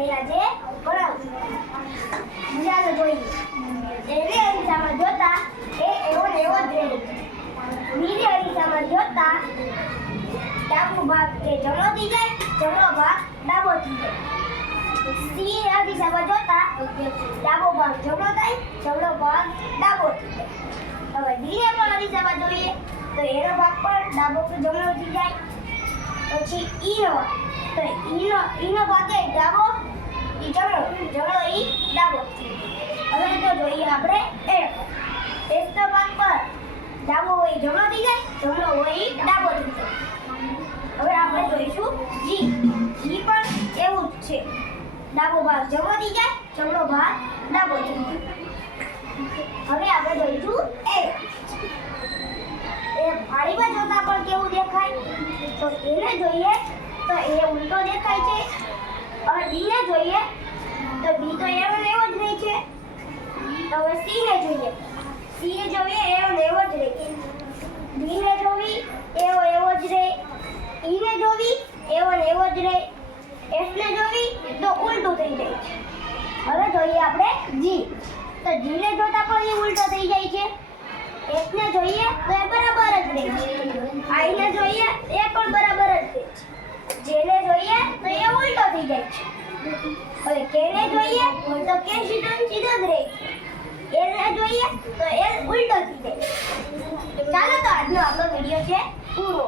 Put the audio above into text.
આપણે આજે ભણાવું બીજાને જોઈએ એને અરીસામાં જોતા એ એવો ને એવો જ રહે બીજે અરીસામાં જોતા ડાબો ભાગ એ જમણો થઈ જાય જમણો ભાગ ડાબો થઈ જાય સી અરીસામાં જોતા ડાબો ભાગ જમણો થાય જમણો ભાગ ડાબો થઈ જાય હવે ડી ને પણ અરીસામાં જોઈએ તો એનો ભાગ પણ ડાબો કે જમણો થઈ જાય પછી ઈ નો તો ઈનો ભાગ એ ડાબો ઈ જમણો જમણો ઈ ડાબો હવે તો જોઈએ આપણે એફ નો ભાગ પર ડાબો હોય જમણો થઈ જાય જમણો હોય ઈ ડાબો થઈ જાય હવે આપણે જોઈશું જી જી પણ એવું જ છે ડાબો ભાગ જમણો થઈ જાય જમણો ભાગ ડાબો થઈ જાય હવે આપણે જોઈશું એ ફાળીમાં જોતા પણ કેવું દેખાય તો એને જોઈએ તો એ ઉલટો દેખાય છે અને બી ને જોઈએ તો બી તો એવો ને એવો જ રહે છે હવે સી ને જોઈએ એવો ને એવો જ રહે ડી ને જોવી એવો જ રહે ઈ ને જોવી એવો ને એવો જ રહે એફ ને જોવી તો ઉલટું થઈ જાય છે હવે જોઈએ આપણે જી તો જી ને જોતા પણ એ ઉલટો થઈ જાય છે એફ ને જોઈએ તો એ બરાબર જ રહે છે આઈ ને જોઈએ એ પણ બરાબર જ રહે છે જે ને જોઈએ તો એ ઉલટો થઈ જાય છે હવે કે ને જોઈએ તો કે સીધો જ રહે એ ને જોઈએ તો એ ઉલટો થઈ જાય ચાલો તો આજનો આપણો વિડિયો છે પૂરો।